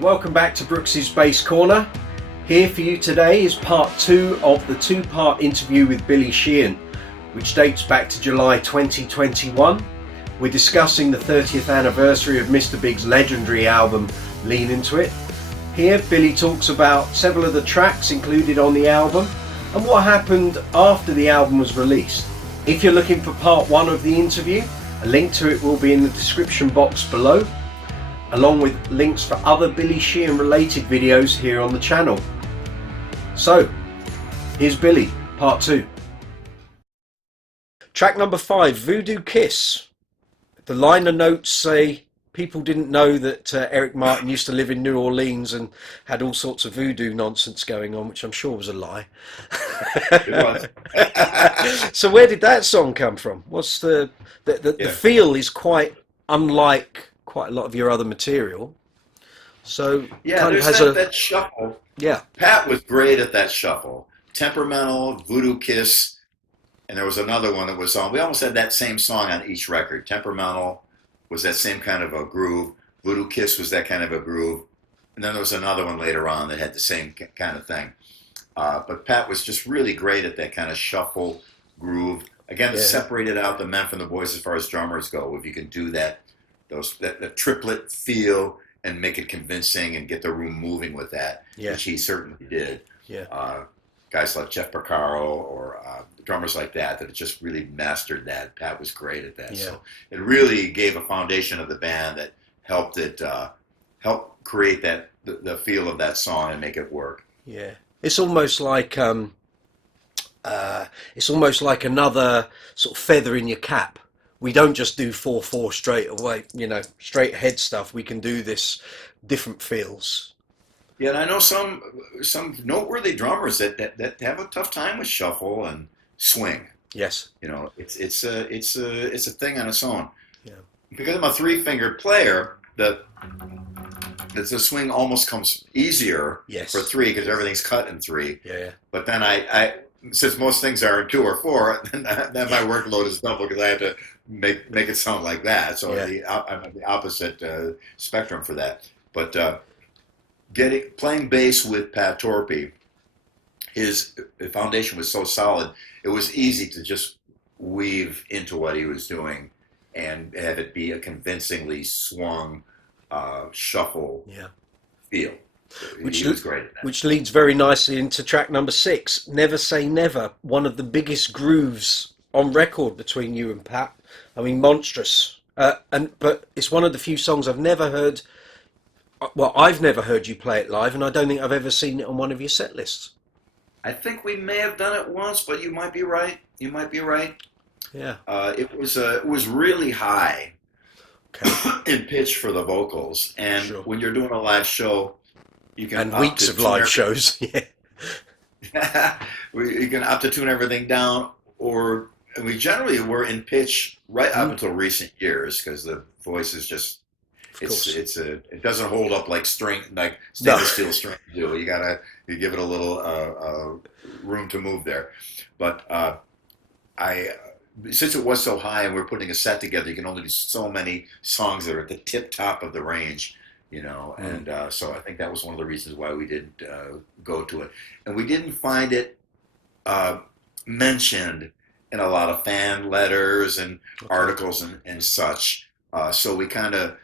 welcome back to Brooks's Bass Corner. Here for you today is part 2 of the 2-part interview with Billy Sheehan, which dates back to July 2021. We're discussing the 30th anniversary of Mr. Big's legendary album Lean Into It. Here Billy talks about several of the tracks included on the album and what happened after the album was released. If you're looking for part 1 of the interview, a link to it will be in the description box below, along with links for other Billy Sheehan related videos here on the channel. So, here's Billy, part 2. Track number 5, Voodoo Kiss. The liner notes say people didn't know that Eric Martin used to live in New Orleans and had all sorts of voodoo nonsense going on, which I'm sure was a lie. It was. So where did that song come from? What's the feel is quite unlike quite a lot of your other material. So Yeah, there's that shuffle. Yeah. Pat was great at that shuffle. Temperamental, Voodoo Kiss, and there was another one that was on. We almost had that same song on each record. Temperamental was that same kind of a groove. Voodoo Kiss was that kind of a groove. And then there was another one later on that had the same kind of thing. But Pat was just really great at that kind of shuffle groove. Again, it separated out the men from the boys as far as drummers go. If you can do that triplet feel and make it convincing and get the room moving with that, which he certainly did. Yeah. Guys like Jeff Porcaro or drummers like that just really mastered that. Pat was great at that. Yeah. So it really gave a foundation of the band that helped create that the feel of that song and make it work. Yeah. It's almost like another sort of feather in your cap. We don't just do 4/4 straight away, straight ahead stuff. We can do this different feels. Yeah, and I know some noteworthy drummers that have a tough time with shuffle and swing. Yes. It's a thing on its own. Yeah. Because I'm a 3-finger player, the swing almost comes easier for 3 because everything's cut in 3. Yeah. But then I since most things are in 2 or 4, then my workload is double because I have to make it sound like that. So I'm at the opposite spectrum for that. But playing bass with Pat Torpey, his foundation was so solid, it was easy to just weave into what he was doing and have it be a convincingly swung shuffle feel. He was great at that. Which leads very nicely into track number 6, Never Say Never, one of the biggest grooves on record between you and Pat. I mean, monstrous. But it's one of the few songs I've never heard. Well, I've never heard you play it live, and I don't think I've ever seen it on one of your set lists. I think we may have done it once, but you might be right. Yeah. It was really high in pitch for the vocals, and when you're doing a live show, you can weeks of live shows. Yeah. You can opt to tune everything down, or we generally were in pitch right up until recent years because the voice is just. It doesn't hold up like stainless steel string do. You give it a little room to move there. But since it was so high and we're putting a set together, you can only do so many songs that are at the tip top of the range, and so I think that was one of the reasons why we didn't go to it. And we didn't find it mentioned in a lot of fan letters and articles and such. So we kind of,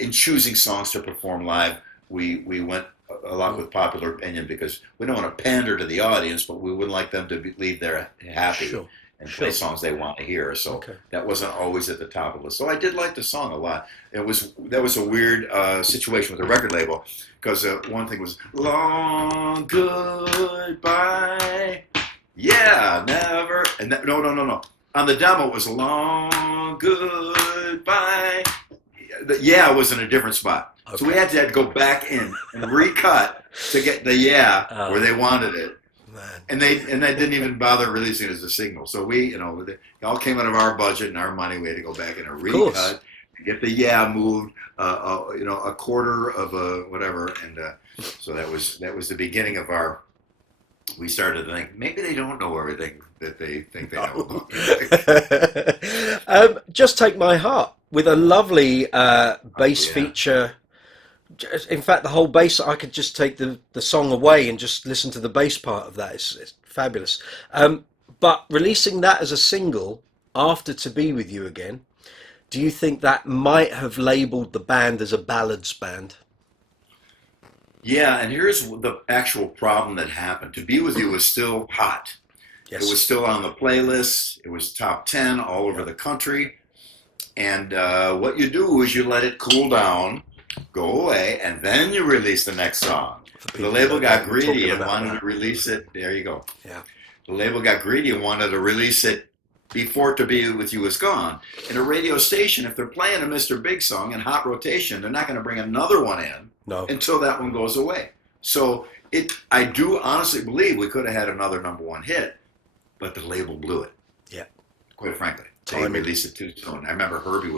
in choosing songs to perform live, we went a lot with popular opinion because we don't want to pander to the audience, but we would like them to leave there happy and play songs they want to hear. So that wasn't always at the top of the list. So I did like the song a lot. That was a weird situation with the record label because one thing was long goodbye, yeah, never, and no. On the demo it was long goodbye. The was in a different spot. So we had to go back in and recut to get the where they wanted it. Man. And they didn't even bother releasing it as a single. So we, it all came out of our budget and our money. We had to go back in and recut and get the moved, a quarter of a whatever. And so that was the beginning of our. We started to think maybe they don't know everything that they think they know. Just Take My Heart with a lovely bass feature In fact, the whole bass, I could just take the song away and just listen to the bass part of that. It's fabulous. But releasing that as a single after To Be With You Again, do you think that might have labelled the band as a ballads band? Yeah, and here's the actual problem that happened. To Be With You was still hot. It Yes. was still on the playlist. It was top 10 all over the country. And what you do is you let it cool down, go away, and then you release the next song. The label got greedy and wanted to release it. There you go. Yeah. The label got greedy and wanted to release it before To Be With You was gone. And a radio station, if they're playing a Mr. Big song in hot rotation, they're not going to bring another one in until that one goes away. So I do honestly believe we could have had another number one hit, but the label blew it. Yeah. Quite frankly. They released it too soon. I remember Herbie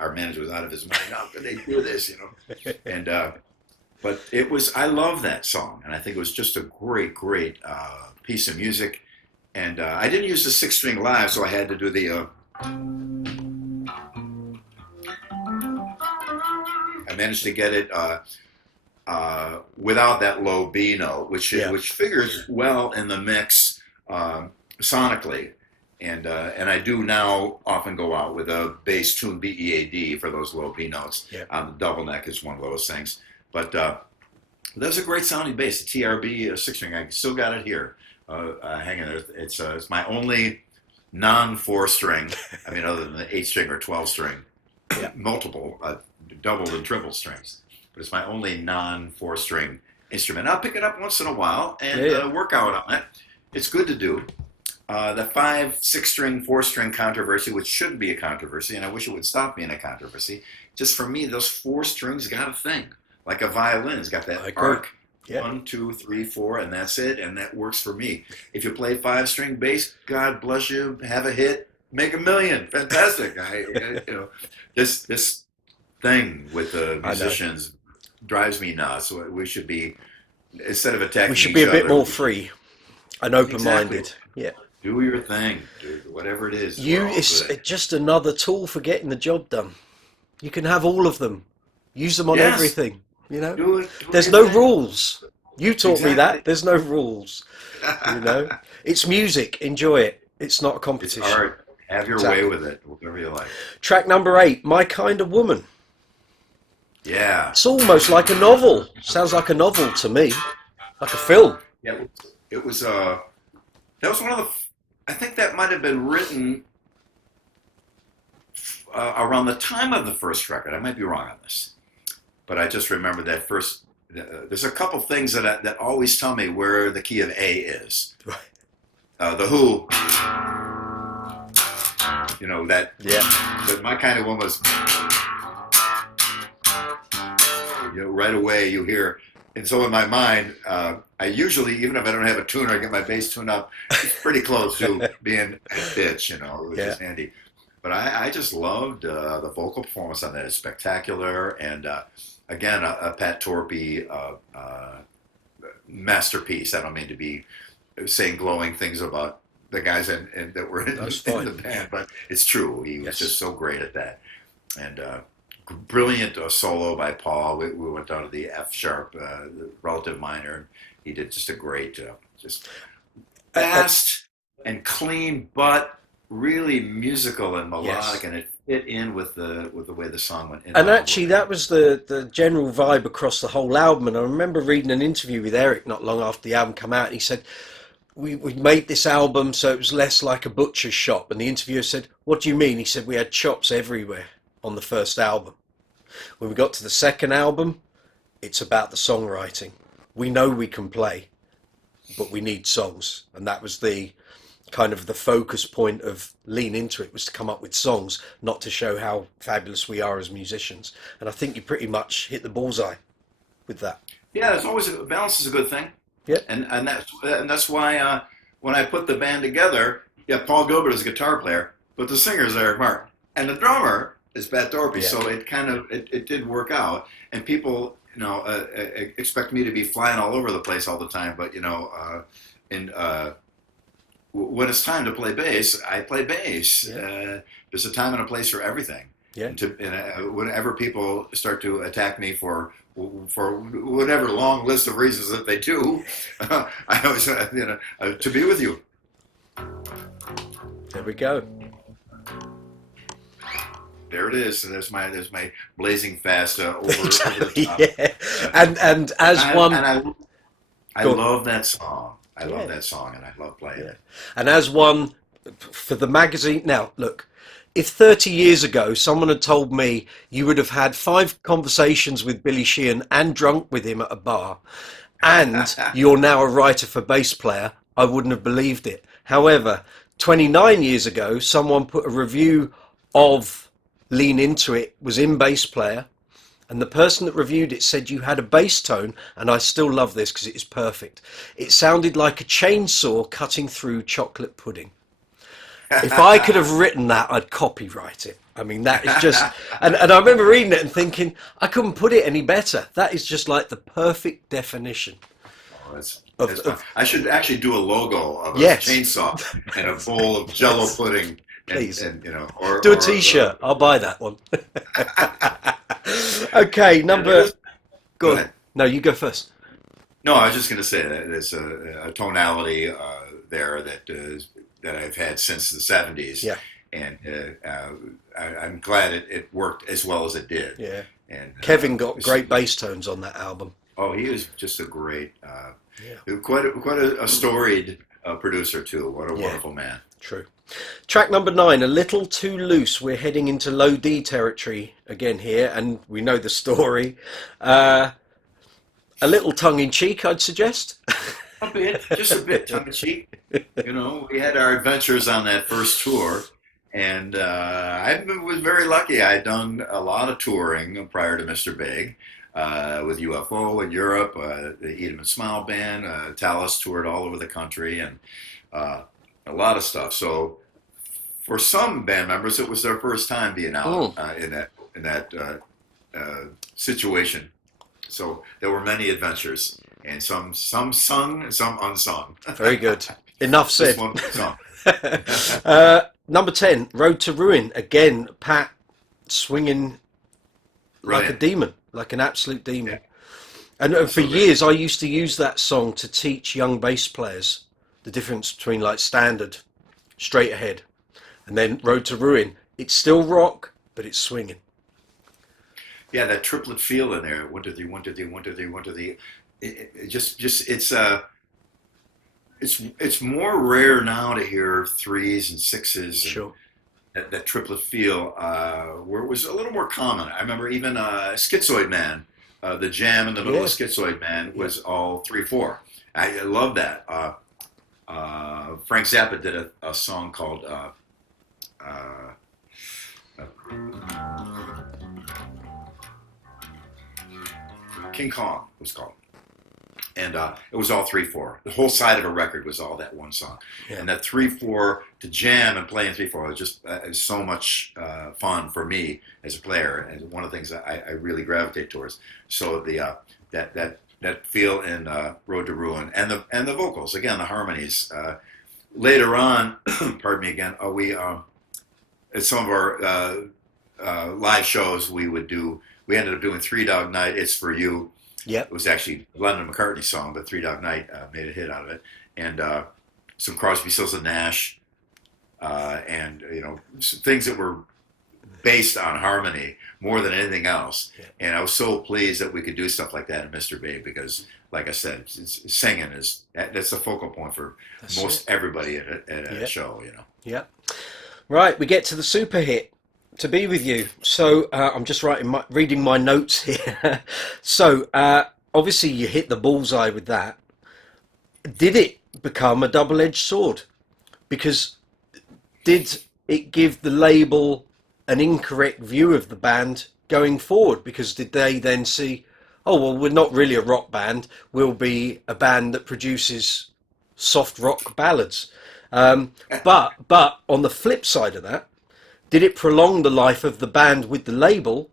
our manager was out of his mind. How could they do this, And but I love that song, and I think it was just a great piece of music. And I didn't use the 6-string live, so I had to do the. I managed to get it without that low B note, which figures well in the mix sonically. And I do now often go out with a bass tune BEAD for those low B notes. Yeah. The double neck is one of those things. But there's a great sounding bass, the TRB 6-string. I still got it here hanging there. It's my only non-4-string. I mean, other than the 8-string or 12-string, multiple double and triple strings. But it's my only non-4-string instrument. I'll pick it up once in a while and work out on it. It's good to do. The 5, 6-string, 4-string controversy, which shouldn't be a controversy, and I wish it would stop being a controversy. Just for me, those 4 strings got a thing. Like a violin, it's got that arc. 1, 2, 3, 4, and that's it, and that works for me. If you play 5-string bass, God bless you, have a hit, make $1 million, fantastic. This thing with the musicians drives me nuts. We should be, instead of attacking, we should be a bit more free and open-minded. Exactly. Yeah. Do your thing, whatever it is. It's just another tool for getting the job done. You can have all of them. Use them on everything. There's no rules. You taught me that. There's no rules. It's music. Enjoy it. It's not a competition. It's art. Have your way with it, whatever you like. Track number 8, My Kind of Woman. Yeah. It's almost like a novel. Sounds like a novel to me. Like a film. Yeah. It was that was one of the. I think that might have been written around the time of the first record. I might be wrong on this, but I just remember that first. There's a couple things that always tell me where the key of A is. The Who, that. Yeah. But My Kind of Woman was. Right away you hear. And so in my mind, I usually, even if I don't have a tuner, I get my bass tuned up. It's pretty close to being a pitch, which is handy. But I just loved the vocal performance on that. It's spectacular. And again, a Pat Torpey masterpiece. I don't mean to be saying glowing things about the guys that were in the band, but it's true. He was just so great at that. And brilliant solo by Paul. We went down to the F sharp, the relative minor. He did just a great, just fast and clean, but really musical and melodic, and it fit in with the way the song went. And actually, that was the general vibe across the whole album. And I remember reading an interview with Eric not long after the album came out, and he said, we made this album so it was less like a butcher's shop. And the interviewer said, "What do you mean?" He said, "We had chops everywhere on the first album. When we got to the second album, it's about the songwriting. We know we can play, but we need songs." And that was the kind of the focus point of Lean Into It, was to come up with songs, not to show how fabulous we are as musicians. And I think you pretty much hit the bullseye with that. Yeah, it's always balance is a good thing. Yeah, and that's why when I put the band together, Paul Gilbert is a guitar player, but the singer is Eric Martin, and the drummer is Pat Torpey. So it kind of it did work out, and people expect me to be flying all over the place all the time, but when it's time to play bass, I play bass. There's a time and a place for everything, Yeah. And whenever people start to attack me for whatever long list of reasons that they do, I always, to be with you. There we go. There it is. So there's my blazing fast over the top. Yeah. And as one, I love that song. I love that song, and I love playing it. And as one for the magazine. Now, look, if 30 years ago someone had told me you would have had 5 conversations with Billy Sheehan and drunk with him at a bar, and you're now a writer for Bass Player, I wouldn't have believed it. However, 29 years ago, someone put a review of Lean Into It, was in Bass Player, and the person that reviewed it said you had a bass tone, and I still love this because it is perfect. It sounded like a chainsaw cutting through chocolate pudding. If I could have written that, I'd copyright it. I mean, that is just... And I remember reading it and thinking, I couldn't put it any better. That is just like the perfect definition. I should actually do a logo of a chainsaw and a bowl of Jello pudding. Please. And, do a T-shirt. I'll buy that one. Okay, number... Go ahead. No, you go first. No, I was just going to say that there's a tonality there that I've had since the 70s. Yeah. And I'm glad it worked as well as it did. Yeah. And Kevin got great bass tones on that album. Oh, he was just a great, quite a storied producer too. What a wonderful man. True. Track number 9, A Little Too Loose. We're heading into low D territory again here, and we know the story. A little tongue-in-cheek, I'd suggest. A bit, just a bit tongue-in-cheek. We had our adventures on that first tour, and I was very lucky. I'd done a lot of touring prior to Mr. Big with UFO in Europe, the Eat 'em and Smile Band. Talas toured all over the country, and a lot of stuff. So for some band members, it was their first time being out in that situation. So there were many adventures, and some sung and some unsung. Very good. Enough said. This one sung. Number 10, Road to Ruin. Again, Pat swinging like a demon, like an absolute demon. Yeah. And for years, I used to use that song to teach young bass players the difference between like standard, straight ahead, and then Road to Ruin. It's still rock, but it's swinging. Yeah, that triplet feel in there. 1 2 3 1 2 3 1 2 3 1 2 3. It's more rare now to hear 3s and 6s. Sure. That triplet feel, where it was a little more common. I remember even Schizoid Man, the jam in the middle of Schizoid Man was all 3/4. I love that. Frank Zappa did a song called King Kong, it was called. And it was all 3/4. The whole side of a record was all that one song. Yeah. And that 3/4 to jam and play in 3/4 was just so much fun for me as a player, and one of the things that I really gravitate towards. So the that feel in Road to Ruin and the vocals, again, the harmonies. Later on, pardon me again, at some of our live shows we ended up doing Three Dog Night, It's For You. Yep. It was actually a Lennon McCartney song, but Three Dog Night made a hit out of it. And some Crosby, Stills and Nash, and things that were based on harmony more than anything else. Yeah. And I was so pleased that we could do stuff like that in Mr. Big because, like I said, singing that's the focal point for most everybody at a show. Yeah. Right, we get to the super hit. To Be With You. So I'm just reading my notes here. So obviously you hit the bullseye with that. Did it become a double-edged sword? Because did it give the label an incorrect view of the band going forward? Because did they then see, oh, well, we're not really a rock band. We'll be a band that produces soft rock ballads. But on the flip side of that, did it prolong the life of the band with the label,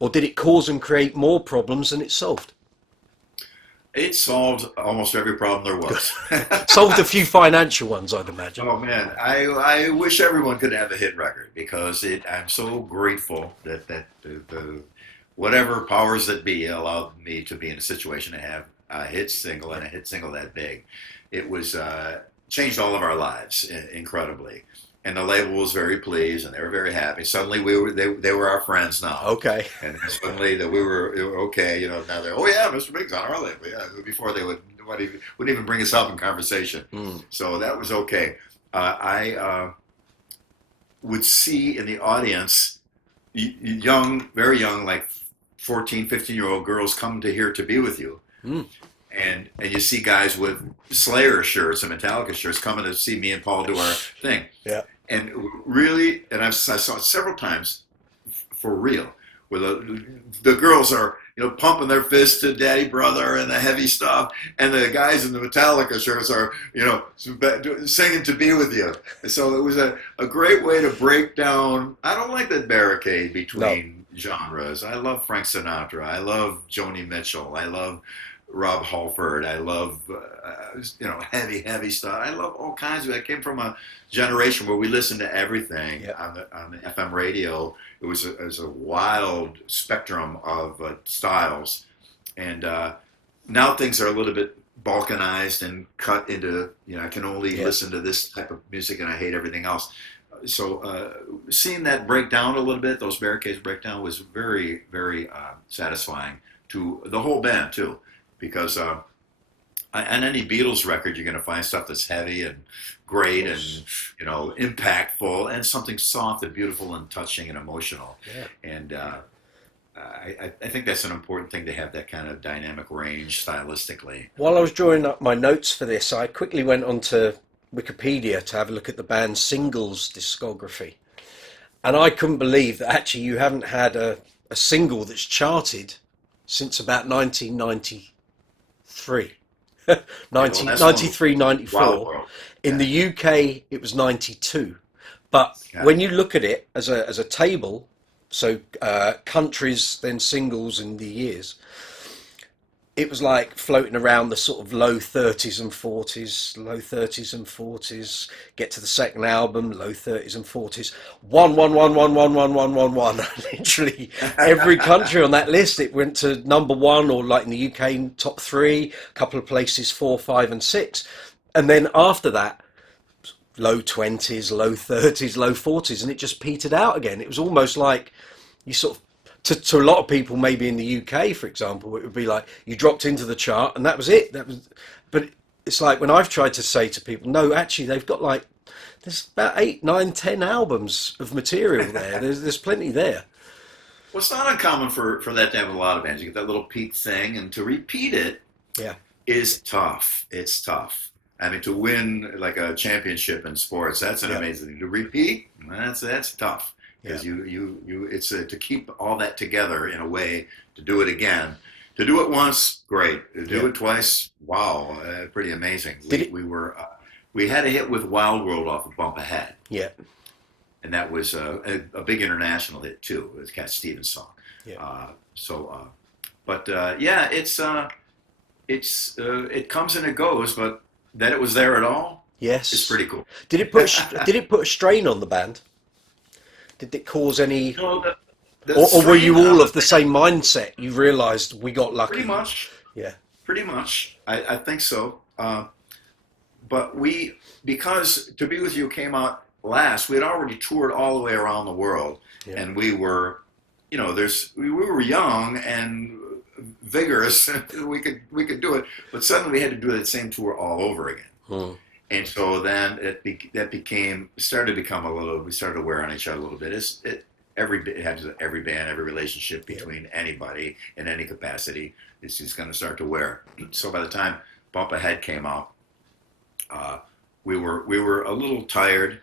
or did it cause and create more problems than it solved? It solved almost every problem there was. Solved a few financial ones, I'd imagine. Oh man, I wish everyone could have a hit record because I'm so grateful that the whatever powers that be allowed me to be in a situation to have a hit single and a hit single that big. It was changed all of our lives incredibly, and the label was very pleased and they were very happy. Suddenly they were our friends now. Okay. And suddenly that we were okay. You know, now they're yeah, Mr. Big's on our label. Yeah, before they wouldn't even bring us up in conversation. So that was okay. I would see in the audience young, very young, like 14, 15-year-old girls come to hear To Be With You. And you see guys with Slayer shirts and Metallica shirts coming to see me and Paul do our thing. Yeah. And really, and I saw it several times for real, where the girls are, you know, pumping their fists to Daddy Brother and the heavy stuff, and the guys in the Metallica shirts are, you know, singing To Be With You. And so it was a great way to break down. I don't like that barricade between genres. I love Frank Sinatra. I love Joni Mitchell. I love Rob Halford. I love, you know, heavy stuff. I love all kinds of it. I came from a generation where we listened to everything on the FM radio. It was a wild spectrum of styles. And now things are a little bit balkanized and cut into, you know, I can only listen to this type of music and I hate everything else. So seeing that break down a little bit, those barricades break down, was very, very satisfying to the whole band, too. Because on any Beatles record, you're going to find stuff that's heavy and great and, you know, impactful, and something soft and beautiful and touching and emotional. Yeah. And I think that's an important thing, to have that kind of dynamic range stylistically. While I was drawing up my notes for this, I quickly went onto Wikipedia to have a look at the band's Singles Discography. And I couldn't believe that actually you haven't had a single that's charted since about 1993. 93, 94. In the UK, it was 92. But when you look at it as a table, so countries, then singles in the years, it was like floating around the sort of low 30s and 40s, low 30s and 40s. Get to the second album, low 30s and 40s. 1. Literally every country on that list, it went to number one, or like in the UK, top 3, a couple of places 4, 5 and 6. And then after that, low 20s, low 30s, low 40s, and it just petered out again. It was almost like you sort of, to a lot of people, maybe in the UK, for example, it would be like you dropped into the chart and that was it. But it's like when I've tried to say to people, no, actually, they've got like, there's about 8, 9, 10 albums of material there. There's plenty there. Well, it's not uncommon for that to have a lot of bands. You get that little peak thing, and to repeat it is tough. It's tough. I mean, to win like a championship in sports, that's an amazing thing. To repeat, that's tough. Because it's to keep all that together in a way, to do it again. To do it once, great. To do it twice, wow, pretty amazing. We had a hit with Wild World off of Bump Ahead. Yeah. And that was a big international hit too. It was Cat Stevens' song. Yeah. It comes and it goes, but that it was there at all, it's pretty cool. Did it put a strain on the band? Did it cause any, or were you all of the same mindset? You realised we got lucky. Pretty much. Yeah. Pretty much. I think so. But because To Be With You came out last, we had already toured all the way around the world, and we were, you know, we were young and vigorous. we could do it, but suddenly we had to do that same tour all over again. And so then it started to become a little. We started to wear on each other a little bit. Every band, every relationship between anybody in any capacity, it's just going to start to wear. So by the time Bump Ahead came out, we were a little tired.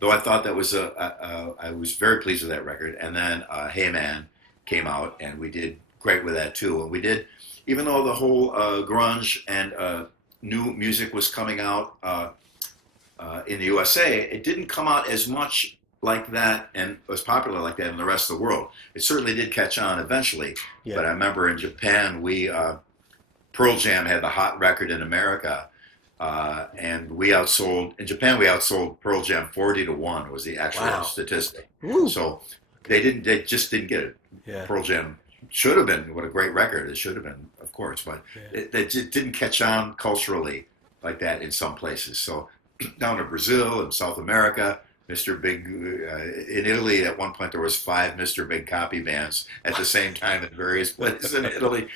Though I thought that was I was very pleased with that record. And then Hey Man came out, and we did great with that too. And we did, even though the whole grunge and new music was coming out in the USA, it didn't come out as much like that and was popular like that in the rest of the world. It certainly did catch on eventually, but I remember in Japan we Pearl Jam had the hot record in America, and in Japan we outsold Pearl Jam 40-1 was the actual statistic. Woo. So they just didn't get it. Yeah. Pearl Jam should have been, what a great record it should have been, of course, but it just didn't catch on culturally like that in some places. So down in Brazil and South America, Mr. Big, in Italy at one point there was 5 Mr. Big copy bands at the same time in various places in Italy.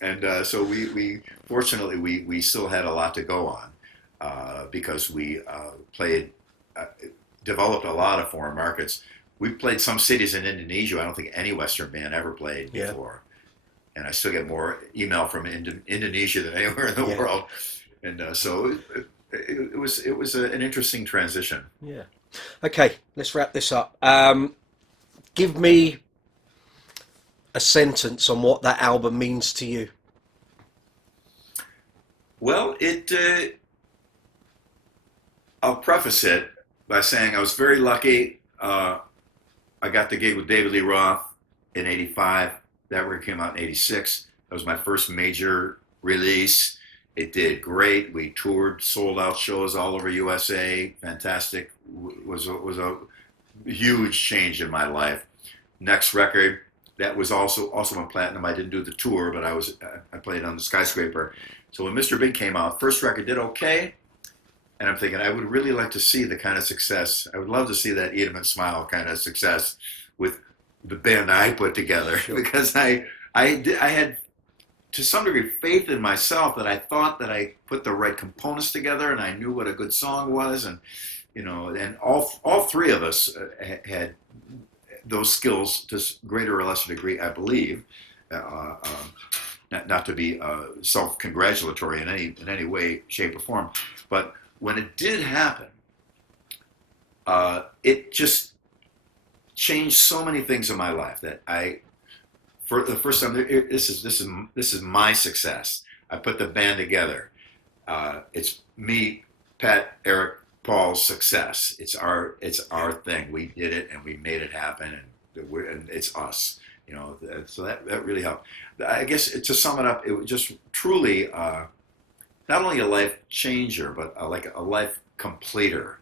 And so we fortunately, we still had a lot to go on because we developed a lot of foreign markets. We played some cities in Indonesia I don't think any Western band ever played before. And I still get more email from Indonesia than anywhere in the world. And so it was an interesting transition. Yeah. Okay, let's wrap this up. Give me a sentence on what that album means to you. Well, I'll preface it by saying I was very lucky. I got the gig with David Lee Roth in '85. That record came out in '86. That was my first major release. It did great. We toured, sold out shows all over USA. Fantastic. Was a huge change in my life. Next record, that was also on platinum. I didn't do the tour, but I played on the Skyscraper. So when Mr. Big came out, first record did okay. And I'm thinking, I would really like to see the kind of success. I would love to see that Eat 'em and Smile kind of success with the band I put together. Because I had, to some degree, faith in myself that I thought that I put the right components together and I knew what a good song was. And, and all 3 of us had those skills to greater or lesser degree, I believe. Not to be self-congratulatory in any way, shape, or form, but when it did happen, it just changed so many things in my life that for the first time, this is my success. I put the band together. It's me, Pat, Eric, Paul's success. It's our thing. We did it and we made it happen, and it's us. So that really helped. I guess to sum it up, it was just truly not only a life changer, but like a life completer.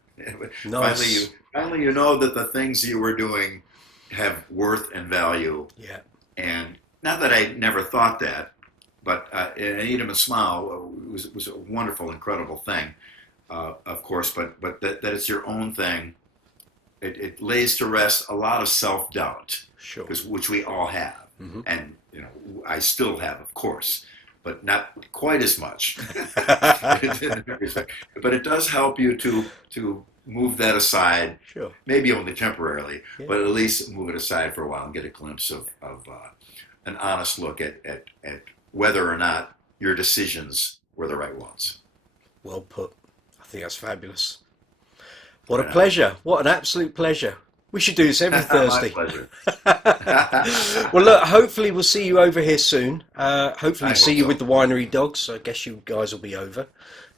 Nice. Finally, you know that the things you were doing have worth and value. Yeah. And not that I never thought that, but Eat 'em and Smile was a wonderful, incredible thing, of course. But that it's your own thing. It lays to rest a lot of self-doubt. Sure. Which we all have, mm-hmm. And I still have, of course, but not quite as much. But it does help you to move that aside, sure. Maybe only temporarily, but at least move it aside for a while and get a glimpse of an honest look at whether or not your decisions were the right ones. Well put. I think that's fabulous. What a pleasure! What an absolute pleasure. We should do this every Thursday. My pleasure. Well, look, hopefully we'll see you over here soon. Hopefully see you so. with the Winery Dogs. I guess you guys will be over.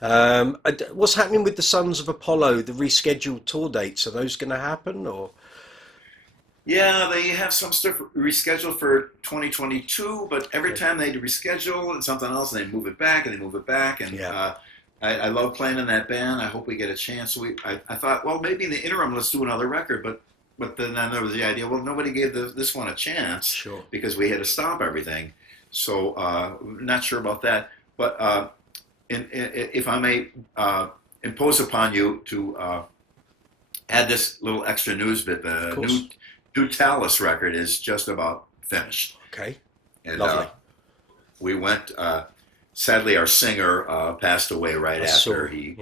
What's happening with the Sons of Apollo, the rescheduled tour dates? Are those going to happen? Or? Yeah, they have some stuff rescheduled for 2022, but every time they reschedule and something else, they move it back and they move it back. And I love playing in that band. I hope we get a chance. I thought, well, maybe in the interim, let's do another record, but then there was the idea, well, nobody gave this one a chance, sure, because we had to stop everything. So not sure about that. But if I may impose upon you to add this little extra news bit, the new Talas record is just about finished. Okay, and, lovely. We went. Sadly, our singer passed away right after he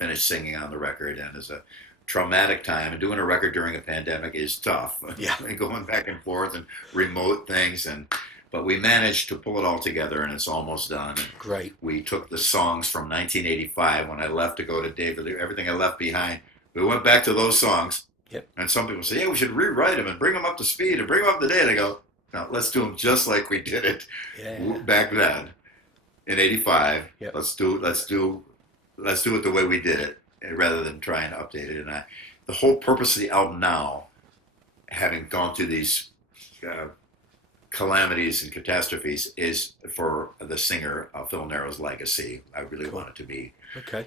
finished singing on the record, and it's a traumatic time. And doing a record during a pandemic is tough. Yeah, and going back and forth and remote things, but we managed to pull it all together, and it's almost done. And great. We took the songs from 1985 when I left to go to David Lee. Everything I left behind. We went back to those songs. Yep. And some people say, yeah, we should rewrite them and bring them up to speed and bring them up to date. I go, no, let's do them just like we did it back then. In '85, let's do it the way we did it, rather than trying to update it. And the whole purpose of the album now, having gone through these calamities and catastrophes is for the singer Phil Narrow's legacy. I really want it to be Okay.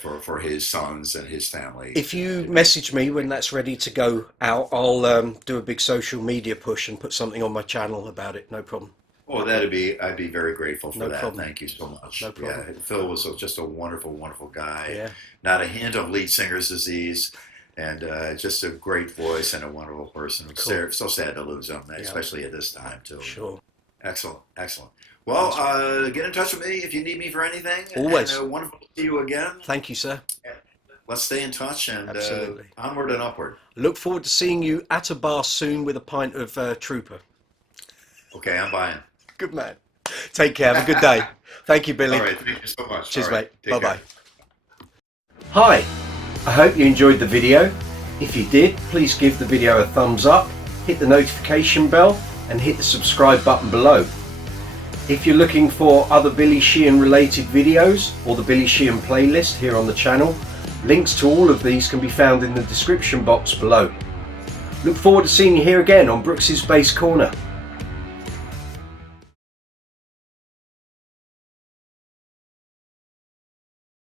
For his sons and his family. If you message me when that's ready to go out, I'll do a big social media push and put something on my channel about it. No problem. Oh, I'd be very grateful for that. Problem. Thank you so much. No problem. Yeah, Phil was just a wonderful, wonderful guy. Yeah. Not a hint of lead singer's disease, and just a great voice and a wonderful person. Cool. So sad to lose him, especially at this time too. Sure. Excellent, excellent. Well, get in touch with me if you need me for anything. Always. And, wonderful to see you again. Thank you, sir. Let's stay in touch and Absolutely. Onward and upward. Look forward to seeing you at a bar soon with a pint of Trooper. Okay, I'm buying. Good man. Take care. Have a good day. Thank you, Billy. All right, thank you so much. Cheers, right, mate. Bye-bye. care. Hi. I hope you enjoyed the video. If you did, please give the video a thumbs up, hit the notification bell, and hit the subscribe button below. If you're looking for other Billy Sheehan-related videos or the Billy Sheehan playlist here on the channel, links to all of these can be found in the description box below. Look forward to seeing you here again on Brooks's Bass Corner.